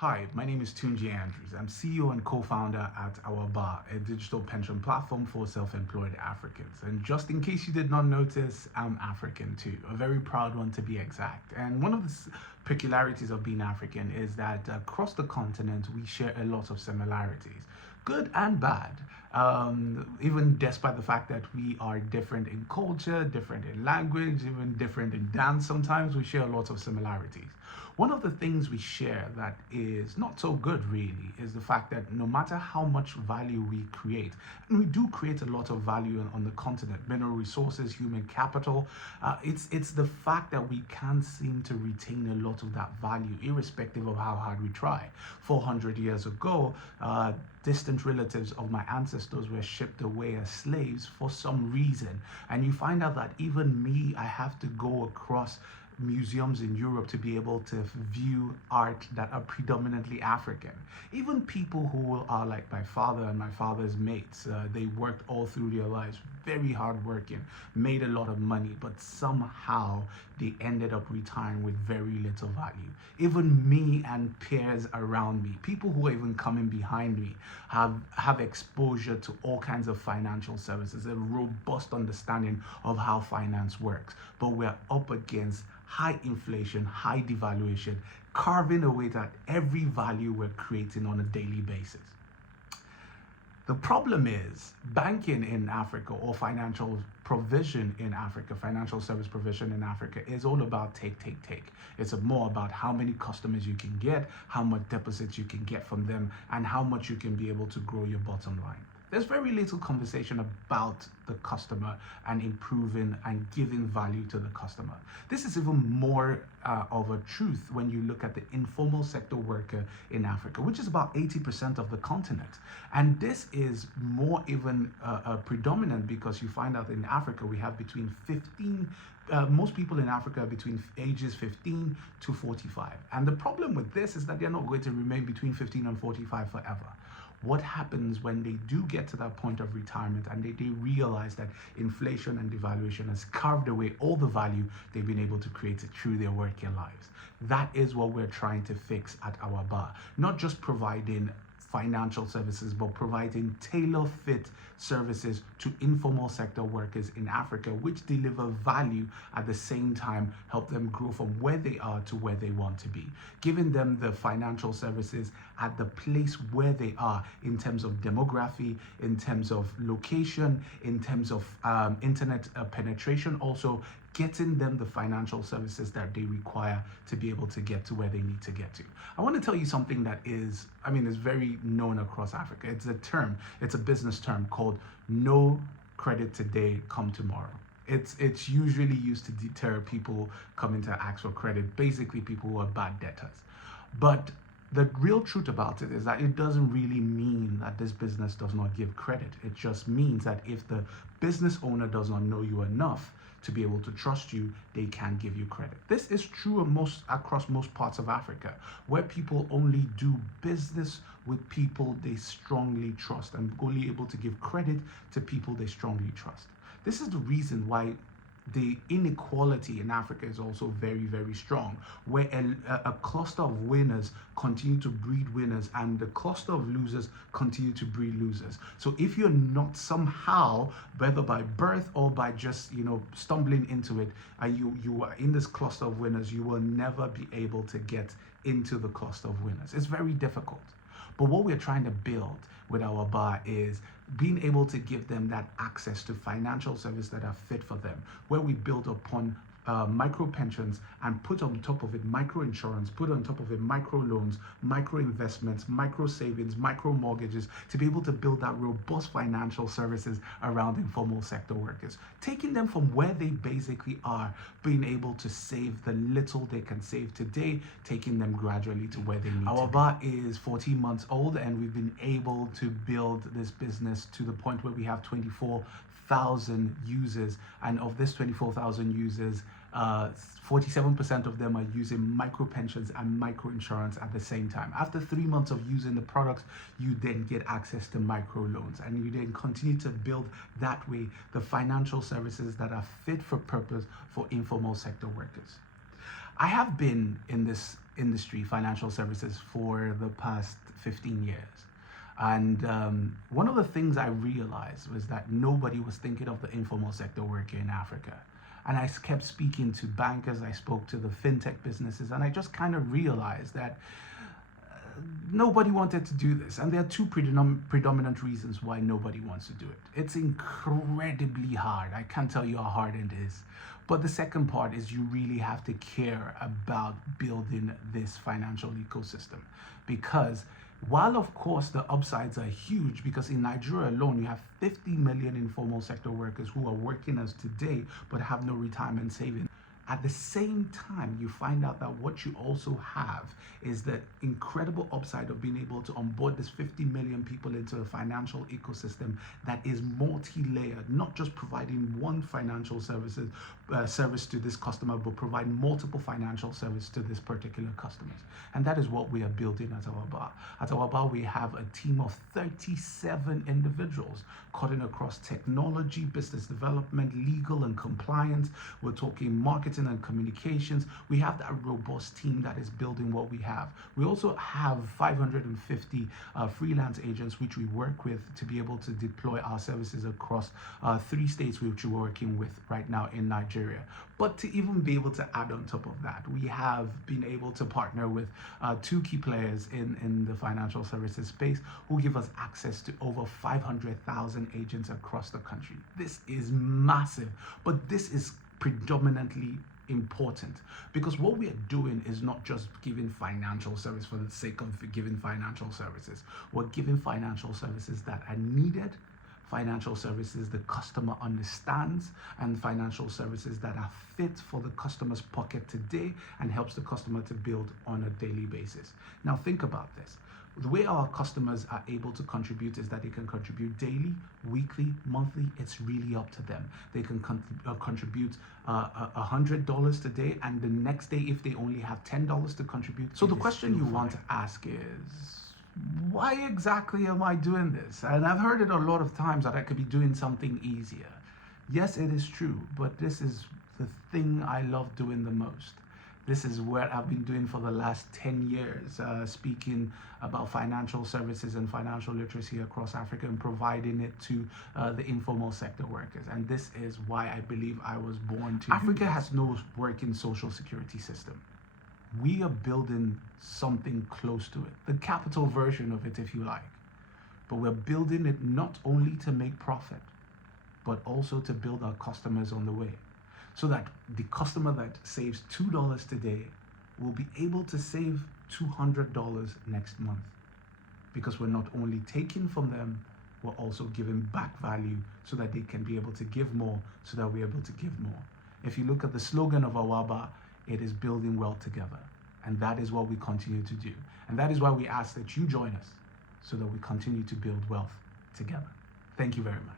Hi, my name is Tunji Andrews. I'm CEO and co-founder at Awabah, a digital pension platform for self-employed Africans. And just in case you did not notice, I'm African too, a very proud one to be exact. And one of the peculiarities of being African is that across the continent, we share a lot of similarities, good and bad. Even despite the fact that we are different in culture, different in language, even different in dance, sometimes we share a lot of similarities. One of the things we share that is not so good really is the fact that no matter how much value we create, and we do create a lot of value on the continent, mineral resources, human capital, it's the fact that we can't seem to retain a lot of that value irrespective of how hard we try. 400 years ago, distant relatives of my ancestors were shipped away as slaves for some reason, and you find out that even me, I have to go across museums in Europe to be able to view art that are predominantly African. Even people who are like my father and my father's mates, they worked all through their lives, very hard working, made a lot of money, but somehow they ended up retiring with very little value. Even me and peers around me, people who are even coming behind me, have exposure to all kinds of financial services, a robust understanding of how finance works. But we're up against high inflation, high devaluation, carving away at every value we're creating on a daily basis. The problem is banking in Africa or financial provision in Africa, financial service provision in Africa is all about take. It's more about how many customers you can get, how much deposits you can get from them, and how much you can be able to grow your bottom line. There's very little conversation about the customer and improving and giving value to the customer. This is even more of a truth when you look at the informal sector worker in Africa, which is about 80% of the continent. And this is more even predominant because you find out in Africa we have between 15 most people in Africa are between ages 15 to 45. And the problem with this is that they're not going to remain between 15 and 45 forever. What happens when they do get to that point of retirement and they realize that inflation and devaluation has carved away all the value they've been able to create through their working lives? That is what we're trying to fix at Awabah. Not just providing financial services, but providing tailor-fit services to informal sector workers in Africa, which deliver value at the same time, help them grow from where they are to where they want to be, giving them the financial services at the place where they are in terms of demography, in terms of location, in terms of internet penetration, also getting them the financial services that they require to be able to get to where they need to get to. I want to tell you something that is very known across Africa. It's a term, it's a business term called no credit today, come tomorrow. It's usually used to deter people coming to ask for credit, basically people who are bad debtors. But the real truth about it is that it doesn't really mean that this business does not give credit. It just means that if the business owner does not know you enough to be able to trust you, they can give you credit. This is true across most parts of Africa, where people only do business with people they strongly trust and only able to give credit to people they strongly trust. This is the reason why the inequality in Africa is also very strong, where a cluster of winners continue to breed winners and the cluster of losers continue to breed losers. So if you're not somehow, whether by birth or by just stumbling into it, you are in this cluster of winners, you will never be able to get into the cluster of winners. It's very difficult. But what we're trying to build with Awabah is being able to give them that access to financial services that are fit for them, where we build upon micro pensions and put on top of it micro insurance, put on top of it micro loans, micro investments, micro savings, micro mortgages, to be able to build that robust financial services around informal sector workers, taking them from where they basically are, being able to save the little they can save today, taking them gradually to where they need to be. Awabah is 14 months old and we've been able to build this business to the point where we have 24,000 users, and of this 24,000 users, 47% of them are using micro pensions and micro insurance at the same time. After 3 months of using the products, you then get access to micro loans, and you then continue to build that way the financial services that are fit for purpose for informal sector workers. I have been in this industry, financial services, for the past 15 years. And one of the things I realized was that nobody was thinking of the informal sector worker in Africa. And I kept speaking to bankers, I spoke to the fintech businesses, and I just kind of realized that nobody wanted to do this. And there are two predominant reasons why nobody wants to do it. It's incredibly hard. I can't tell you how hard it is. But the second part is you really have to care about building this financial ecosystem, because while of course the upsides are huge, because in Nigeria alone you have 50 million informal sector workers who are working as today but have no retirement savings. At the same time, you find out that what you also have is the incredible upside of being able to onboard this 50 million people into a financial ecosystem that is multi-layered, not just providing one financial service to this customer, but provide multiple financial services to this particular customers. And that is what we are building at Awabah. At Awabah, we have a team of 37 individuals cutting across technology, business development, legal and compliance. We're talking marketing and communications. We have that robust team that is building what we have. We also have 550 freelance agents which we work with to be able to deploy our services across 3 states which we're working with right now in Nigeria. But to even be able to add on top of that, we have been able to partner with 2 key players in the financial services space who give us access to over 500,000 agents across the country. This is massive, but this is predominantly important, because what we are doing is not just giving financial service for the sake of giving financial services. We're giving financial services that are needed, financial services the customer understands, and financial services that are fit for the customer's pocket today and helps the customer to build on a daily basis. Now think about this. The way our customers are able to contribute is that they can contribute daily, weekly, monthly. It's really up to them. They can contribute $100 today, and the next day, if they only have $10 to contribute. So the question you want to ask is, why exactly am I doing this? And I've heard it a lot of times that I could be doing something easier. Yes, it is true, but this is the thing I love doing the most. This is what I've been doing for the last 10 years, speaking about financial services and financial literacy across Africa and providing it to the informal sector workers. And this is why I believe I was born to. Africa has no working social security system. We are building something close to it, the capital version of it, if you like. But we're building it not only to make profit, but also to build our customers on the way, so that the customer that saves $2 today will be able to save $200 next month, because we're not only taking from them, we're also giving back value so that they can be able to give more, so that we're able to give more. If you look at the slogan of Awabah, it is building wealth together. And that is what we continue to do. And that is why we ask that you join us so that we continue to build wealth together. Thank you very much.